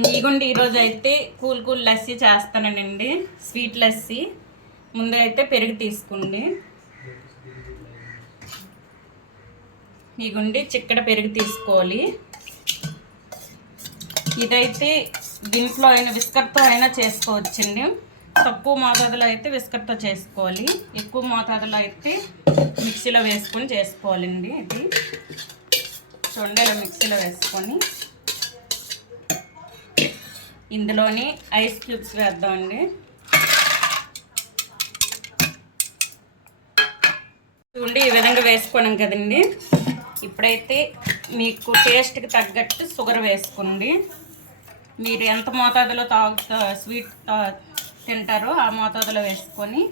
ఇదిగోండి ఈరోజు అయితే కూల్ లస్సీ చేస్తానండి, స్వీట్ లస్సీ. ముందు అయితే పెరుగు తీసుకోండి. ఇదిగోండి చిక్కడ పెరుగు తీసుకోవాలి. ఇదైతే దీంట్లో అయినా విస్కర్తో అయినా చేసుకోవచ్చండి. తక్కువ మోతాదులో అయితే విస్కర్తో చేసుకోవాలి, ఎక్కువ మోతాదులో అయితే మిక్సీలో వేసుకొని చేసుకోవాలండి. ఇది చూడండి, ఇలా మిక్సీలో వేసుకొని ఇందులోని ఐస్ క్యూబ్స్ వేద్దామండి. చూడండి, ఈ విధంగా వేసుకున్నాం కదండి. ఇప్పుడైతే మీకు టేస్ట్కి తగ్గట్టు షుగర్ వేసుకోండి. మీరు ఎంత మోతాదులో స్వీట్ తింటారో ఆ మోతాదులో వేసుకొని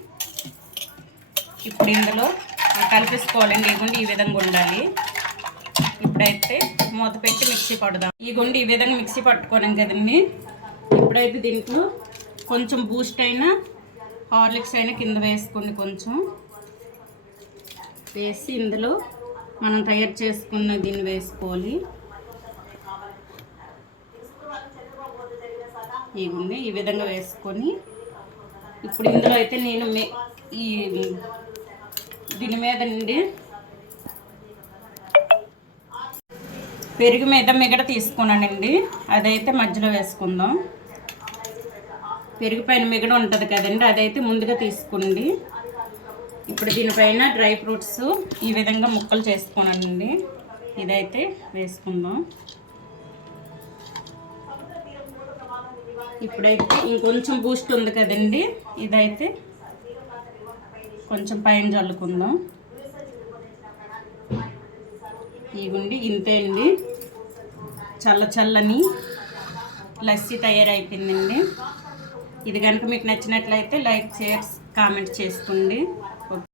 ఇప్పుడు ఇందులో కలిపేసుకోవాలండి. ఈ గుండి ఈ విధంగా ఉండాలి. ఇప్పుడైతే మూత పెట్టి మిక్సీ పడదాం. ఈ గుండి ఈ విధంగా మిక్సీ పట్టుకోనాం కదండి. ఇప్పుడైతే దీంట్లో కొంచెం బూస్ట్ అయినా హార్లిక్స్ అయినా కింద వేసుకోండి. కొంచెం వేసి ఇందులో మనం తయారు చేసుకున్న దీన్ని వేసుకోవాలి. ఇవ్వండి ఈ విధంగా వేసుకొని ఇప్పుడు ఇందులో అయితే నేను దీని మీద నుండి పెరుగు మీద మిగడ తీసుకున్నానండి. అదైతే మధ్యలో వేసుకుందాం. పెరుగు పైన మిగడ ఉంటుంది కదండి, అదైతే ముందుగా తీసుకోండి. ఇప్పుడు దీనిపైన డ్రై ఫ్రూట్స్ ఈ విధంగా ముక్కలు చేసుకున్నానండి. ఇదైతే వేసుకుందాం. ఇప్పుడైతే ఇంకొంచెం బూస్ట్ ఉంది కదండి, ఇదైతే కొంచెం పైన చల్లుకుందాం. ఇవ్వండి ఇంతే అండి, చల్లని లస్సీ తయారైపోయిందండి. ఇది కనుక మీకు నచ్చినట్లయితే లైక్, షేర్, కామెంట్ చేసుకోండి.